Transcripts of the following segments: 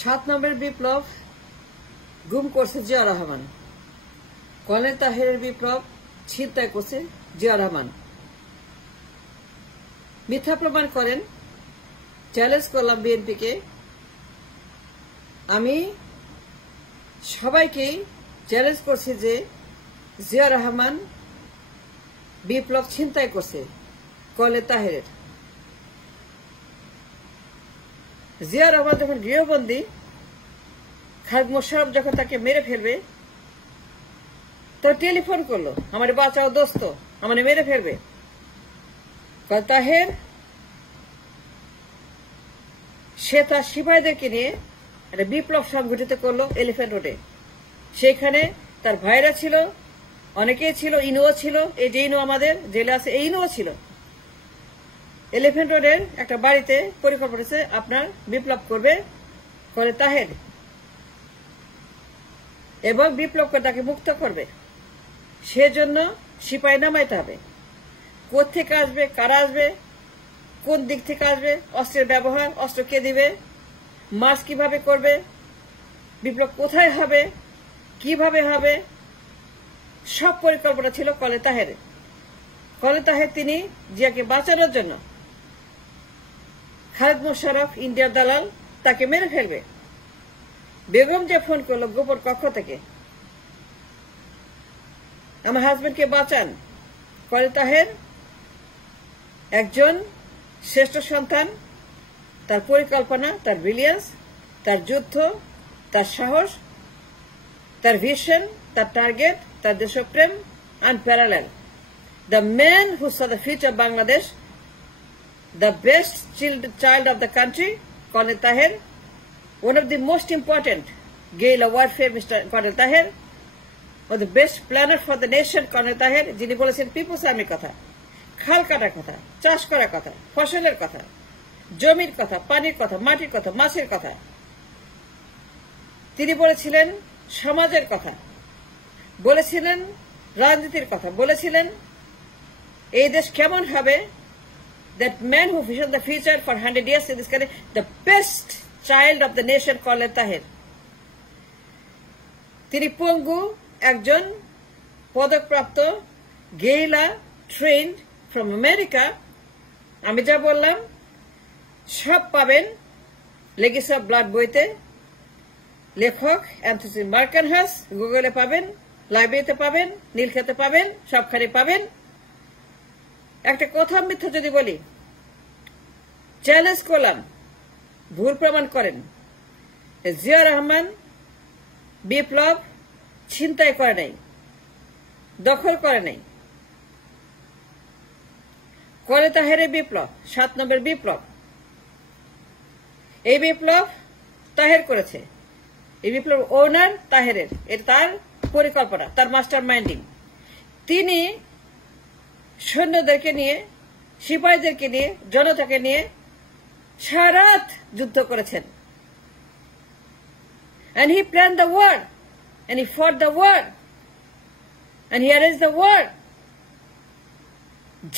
7 নম্বর বিপ্লব গুম করছে জিয়া রহমান। কর্নেল তাহেরের বিপ্লব ছিনতাই করছে জিয়া রহমান। মিথ্যা প্রমাণ করেন। চ্যালেঞ্জ করলাম বিএনপিকে। আমি সবাইকেই চ্যালেঞ্জ করছি যে জিয়া রহমান বিপ্লব ছিনতাই করছে কর্নেল তাহেরের। জিয়া রহমান যখন গৃহবন্দী, খালেদ মোশাররফ যখন তাকে মেরে ফেলবে, তো টেলিফোন করলো, আমার বাঁচাও দোস্ত, আমার মেরে ফেলবে। তাহের সে তার সিপাহীদেরকে নিয়ে একটা বিপ্লব সংগঠিত করলো এলিফ্যান্ট রোডে। সেখানে তার ভাইরা ছিল, অনেকেই ছিল, ইনুও ছিল। এই যে ইনু আমাদের জেলে আছে, এই ইনুও ছিল। এলিফ্যান্ট রোডের একটা বাড়িতে পরিকল্পনা করেছে আপনার বিপ্লব করবে কর্নেল তাহের এবং বিপ্লব করে তাকে মুক্ত করবে। সেজন্য সিপাহী নামাইতে হবে। কোত্থেকে আসবে, কারা আসবে, কোন দিক থেকে আসবে, অস্ত্রের ব্যবহার, অস্ত্র কে দিবে, মার্চ কিভাবে করবে, বিপ্লব কোথায় হবে, কিভাবে হবে, সব পরিকল্পনা ছিল কর্নেল তাহেরের। কর্নেল তাহের তিনি জিয়াকে বাঁচানোর জন্য খালেদ মোশাররফ ইন্ডিয়ার দালাল তাকে মেরে ফেলবে। বেগম যে ফোন করলো গোপন কক্ষ থেকে, আমার হাজবেন্ডকে বাঁচান। কর্নেল তাহের একজন শ্রেষ্ঠ সন্তান। তার পরিকল্পনা, তার ব্রিলিয়ান্স, তার যুদ্ধ, তার সাহস, তার ভিশন, তার টার্গেট, তার দেশপ্রেম আনপ্যারালেল। The man who saw the future of Bangladesh, the best child of the country, Colonel Taher, one of the most important guerrilla warfare, Mr. Colonel Taher, or the best planner for the nation, Colonel Taher, যিনি বলেছেন people's আর্মির কথা, খাল কাটার কথা, চাষ করার কথা, ফসলের কথা, জমির কথা, পানির কথা, মাটির কথা, মাছের কথা। তিনি বলেছিলেন সমাজের কথা, বলেছিলেন রাজনীতির কথা, বলেছিলেন এই দেশ কেমন হবে। That man who visioned the future for 100 years in this country, the best child of the nation, Colonel Taher. তিনি পঙ্গু একজন পদকপ্রাপ্ত গেরিলা ট্রেন্ড ফ্রম আমেরিকা। আমি যা বললাম সব পাবেন লেগেসি অফ ব্লাড বইতে। লেখক অ্যান্থনি মার্কেনহাস, গুগলে পাবেন, লাইব্রেরিতে পাবেন, নীলক্ষেতে পাবেন, সবখানে পাবেন। একটা কথা মিথ্যা যদি বলি, চ্যালেঞ্জ করলাম, ভুল প্রমাণ করেন। জিয়া রহমান বিপ্লব ছিনতাই করে নাই, দখল করে নাই। কর্নেল তাহেরের বিপ্লব 7 নম্বর বিপ্লব। এই বিপ্লব তাহের করেছে। এই বিপ্লব ওনার তাহেরের, এটা তার পরিকল্পনা, তার মাস্টার মাইন্ডিং। তিনি সৈন্যদেরকে নিয়ে, সিপাহীদেরকে নিয়ে, জনতাকে নিয়ে সারা রাত যুদ্ধ করেছেন। And he planned the war, and he fought the war, and he arranged the war.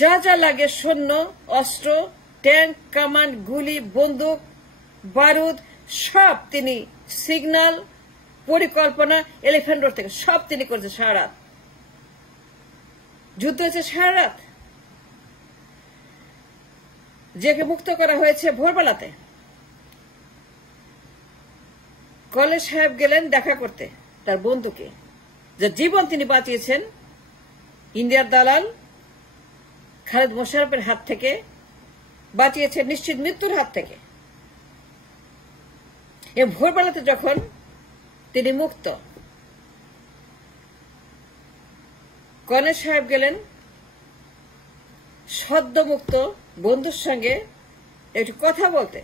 যা যা লাগে সৈন্য, অস্ত্র, ট্যাঙ্ক, কামান, গুলি, বন্দুক, বারুদ, সব তিনি, সিগন্যাল, পরিকল্পনা, এলিফ্যান্ট রোড থেকে সব তিনি করেছে সারা রাত। যুদ্ধ হয়েছে সারা রাত। যাকে মুক্ত করা হয়েছে ভোরবেলাতে। কলেজ সাহেব গেলেন দেখা করতে তার বন্ধুকে, যার জীবন তিনি বাঁচিয়েছেন ইন্ডিয়ার দালাল খালেদ মোশাররফের হাত থেকে, বাঁচিয়েছেন নিশ্চিত মৃত্যুর হাত থেকে। এ ভোরবেলাতে যখন তিনি মুক্ত, কর্নেল সাহেব গেলেন সদ্য মুক্ত বন্ধুর সঙ্গে একটু কথা বলতে।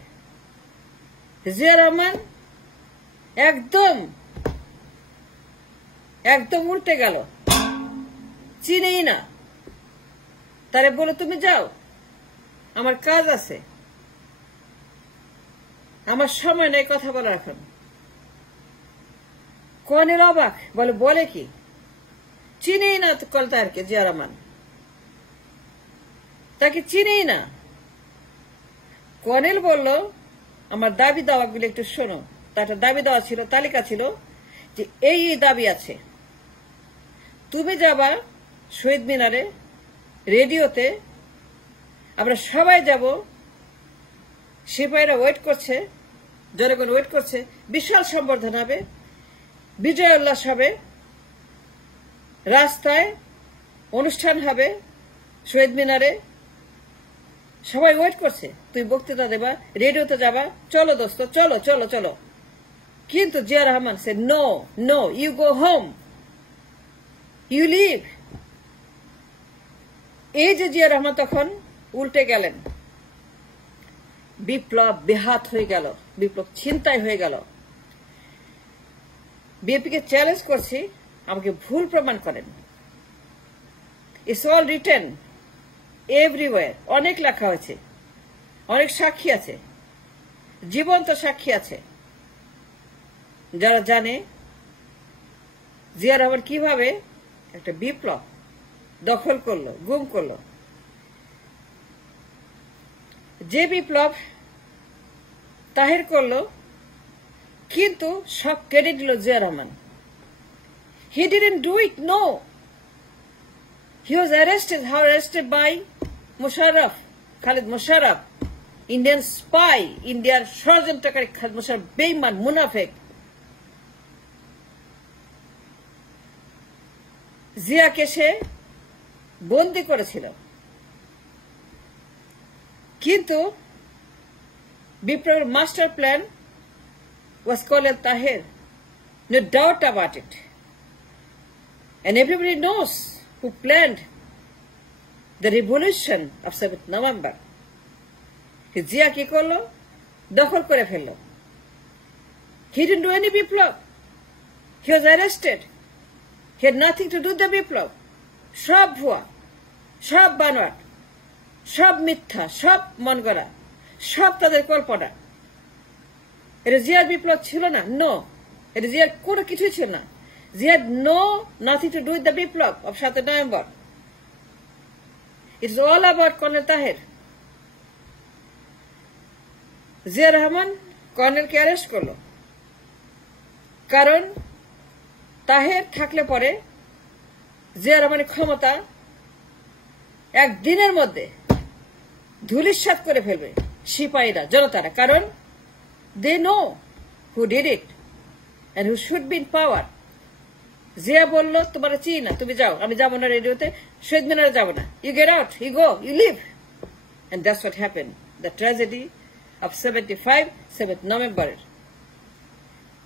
জিয়া রহমান একদম উল্টে গেল, চিনেই না। তারে বলে তুমি যাও, আমার কাজ আছে, আমার সময় নেই কথা বলার এখন। কর্নেল অবাক, বলে কি, চিনেই না কর্নেল তাহেরকে জিয়া রহমান, তাকে চিনেই না। কর্নেল বলল, আমার দাবি দাওয়াগুলো একটু শোনো। তার একটা দাবি দেওয়া ছিল, তালিকা ছিল যে এই দাবি আছে, তুমি যাবা শহীদ মিনারে, রেডিওতে, আমরা সবাই যাব, সিপাহীরা ওয়েট করছে, জনগণ ওয়েট করছে, বিশাল সম্বর্ধনা হবে, বিজয় উল্লাস হবে, রাস্তায় অনুষ্ঠান হবে, শহীদ মিনারে সবাই ওয়েট করছে, তুই বক্তৃতা দেবা, রেডিওতে যাবা, চলো দোস্ত, চলো চলো চলো। কিন্তু জিয়া রহমান সে no no, you go home, you leave. এই যে জিয়া রহমান তখন উল্টে গেলেন, বিপ্লব বেহাত হয়ে গেল, বিপ্লব ছিনতাই হয়ে গেল। বিএনপিকে চ্যালেঞ্জ করছি, আমাকে ভুল প্রমাণ করেন। ইটস অল রিটেন এভরিওয়্যার, অনেক লেখা হয়েছে, অনেক সাক্ষী আছে, জীবন্ত সাক্ষী আছে, যারা জানে জিয়া রহমান কিভাবে একটা বিপ্লব দখল করলো, গুম করলো। যে বিপ্লব তাহির করলো, কিন্তু সব ক্রেডিট দিল Zia Rahman. He didn't do it, no. He was arrested by Musharraf, Khalid Musharraf, Indian spy, Indian ষড়যন্ত্রকারী Khalid Musharraf, বেঈমান, মুনাফিক। জিয়াকে সে বন্দী করেছিল, কিন্তু বিপ্লবের master plan was Colonel Tahir, no doubt about it. And everybody knows who planned the revolution of 7th November. Zia কি করলো? দখল করে ফেলল। He didn't do any Biplab. He was arrested. He had nothing to do with the বিপ্লব। সব ভুয়া, সব বানোয়াট, সব মিথ্যা, সব মন গড়া, সব তাদের কল্পনা। এটা জিয়ার বিপ্লব ছিল না, নো, এটা জিয়ার কোনো কিছুই ছিল না। Zia had nothing to do with the biplob of 7 November. It's all about Colonel Tahir. Zia Rahman কর্নেলকে অ্যারেস্ট করলো, কারণ তাহের থাকলে পরে জিয়া রহমানের ক্ষমতা একদিনের মধ্যে ধূলিসাৎ করে ফেলবে সিপাহীরা, জনতারা, কারণ they know who did it and who should be in power. Zia বলল, তোমার চিনি না, তুমি যাও, আমি যাবো না রেডিওতে, শহীদ মিনারে যাবো না, you get out, you go, you leave. And that's what happened, the tragedy of 75 7th November.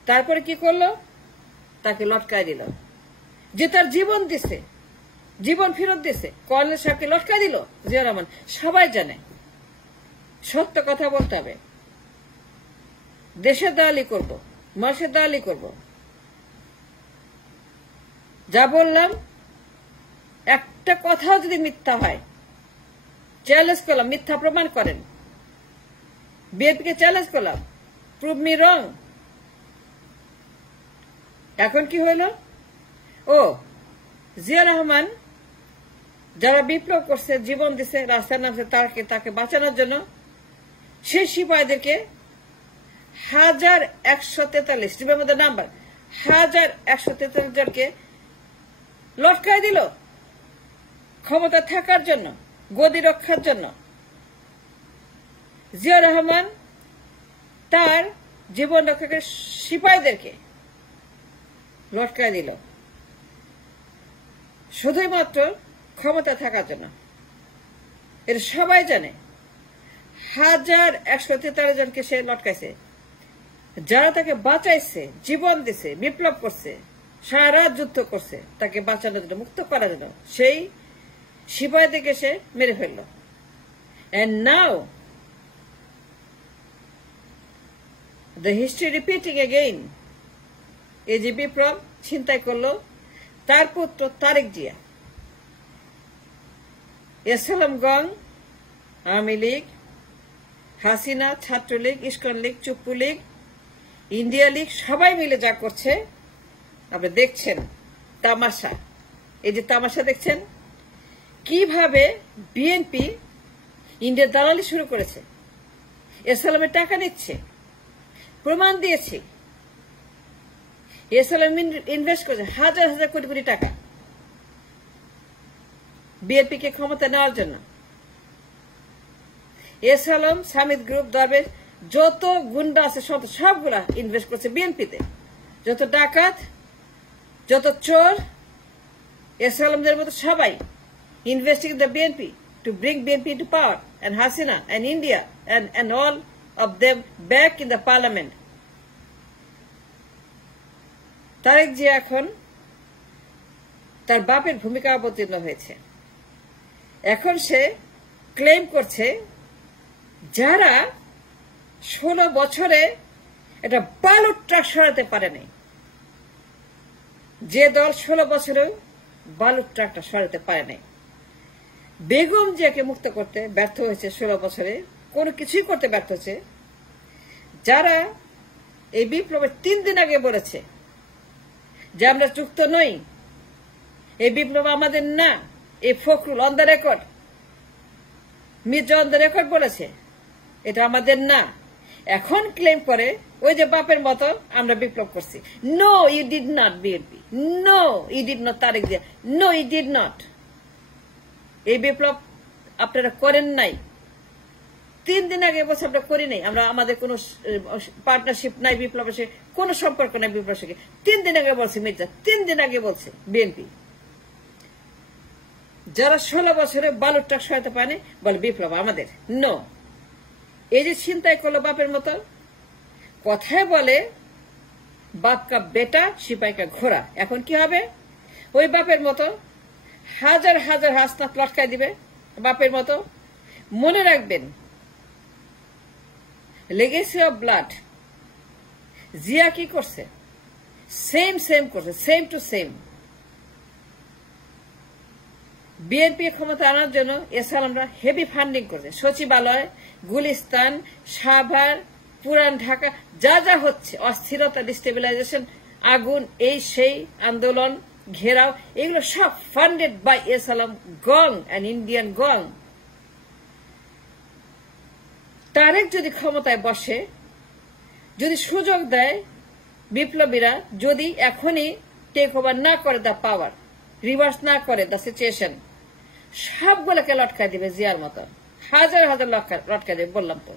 তারপরে কি করলো? তাকে লটকায় দিল, যে তার জীবন দিছে, জীবন ফেরত দিছে, কর্নেল সাহেবকে লটকায় দিল জিয়া রহমান। সবাই জানে, সত্য কথা বলতে হবে, দেশের দালালি করব, মানুষের দালালি করব। যা বললাম একটা কথাও যদি মিথ্যা হয়, চ্যালেঞ্জ করলাম, মিথ্যা প্রমাণ করেন। বিএনপিকে চ্যালেঞ্জ করলাম, প্রুভ মি রং। এখন কি হইল? ও, জিয়া রহমান যারা বিপ্লব করছে, জীবন দিছে, রাস্তায় নামছে, তাকে বাঁচানোর জন্য সেই সিপাহীদেরকে 1143, রিমেম্বার দ্য নাম্বার, 1143 জনকে লটকায় দিল ক্ষমতা থাকার জন্য, গদি রক্ষার জন্য। জিয়া রহমান তার জীবন রক্ষাকারী সিপাহীদেরকে লটকায় দিল শুধুই মাত্র ক্ষমতা থাকার জন্য। এর সবাই জানে। 1143 জনকে সে লটকাইছে, যারা তাকে বাঁচাইছে, জীবন দিছে, বিপ্লব করছে, সারা রাত যুদ্ধ করছে তাকে বাঁচানোর জন্য, মুক্ত করার জন্য, সেই সিপাহীদেরকে সে মেরে ফেলল। And now the history repeating again. এই যে বিপ্লব ছিনতাই করলো তার পুত্র তারেক জিয়া, এসএলএম গং, Awami League, Hasina, Chhatra League, ISKCON League, Chuppu League, India League, সবাই মিলে যা করছে আপনি দেখছেন, তামাশা। এই যে তামাশা দেখছেন, কিভাবে বিএনপি ইন্ডিয়ার দালালি শুরু করেছে, এসএলএমের টাকা নিচ্ছে, প্রমাণ দিয়েছি, এসএলএম ইনভেস্ট করেছে হাজার হাজার কোটি কোটি টাকা বিএনপি কে ক্ষমতা নেওয়ার জন্য। এসএলএম, সামিদ গ্রুপ, দরবেশ, যত গুন্ডা আছে সবগুলা ইনভেস্ট করছে বিএনপিতে। যত ডাকাত, যত চোর, এসএলএমদের মতো সবাই investing in the BNP to bring BNP to power, and Hasina and India and all of them back in the parliament. Tarique Zia এখন তার বাপের ভূমিকা অবতীর্ণ হয়েছে। এখন সে ক্লেম করছে যারা 16 বছরে এটা বালুর ট্রাক সরাতে পারেনি, যে দল 16 বছরেও বালুর ট্রাকটা সরাতে পারেনি, বেগম জিয়াকে মুক্ত করতে ব্যর্থ হয়েছে 16 বছরে, কোনো কিছুই করতে ব্যর্থ হয়েছে, যারা এই বিপ্লবের 3 দিন আগে বলেছে যে আমরা যুক্ত নই, এই বিপ্লব আমাদের না, এই Fakhrul on the record, Mirza on the record বলেছে এটা আমাদের না, এখন ক্লেম করে ওই যে বাপের মতো আমরা বিপ্লব করছি। No, you did not BNP, no you did not Tarique Zia, no you did not. এই বিপ্লব আপনারা করেন নাই। 3 দিন আগে বলছে আমরা করি নাই, আমরা আমাদের কোনো পার্টনারশিপ নাই বিপ্লবের সাথে, কোনো সম্পর্ক নাই বিপ্লবের সাথে। 3 দিন আগে বলছে মির্জা, 3 দিন আগে বলছে বিএনপি। যারা 16 বছরে বালুর ট্রাক সরাতে পারেনি বলে বিপ্লব আমাদের। নো, এই যে ছিনতাই করলো বাপের মতো, কথায় বলে বাপ কা বেটা সিপাই কা ঘোড়া। এখন কি হবে? ওই বাপের মতো হাজার হাজার হাসনাত লটকায় দিবে বাপের মতো। মনে রাখবেন, লেগেসি অফ ব্লাড, জিয়া কি করছে? সেম করছে, সেম টু সেম। বিএনপি ক্ষমতা আনার জন্য এসএলএমরা হেভি ফান্ডিং করছে। সচিবালয়, গুলিস্তান, সাভার, পুরান ঢাকা, যা যা হচ্ছে, অস্থিরতা, ডিস্টেবিলাইজেশন, আগুন, এই সেই আন্দোলন, ঘেরাও, এগুলো সব ফান্ডেড বাই এসএলএম গং অ্যান্ড ইন্ডিয়ান গং। তারেক যদি ক্ষমতায় বসে, যদি সুযোগ দেয় বিপ্লবীরা, যদি এখনই টেক ওভার না করে দ্য পাওয়ার, রিভার্স না করে দ্য সিচুয়েশন, সবগুলোকে লটকায় দিবে জিয়ার মতো, হাজার হাজার লটকায় দিবে, বললাম তো।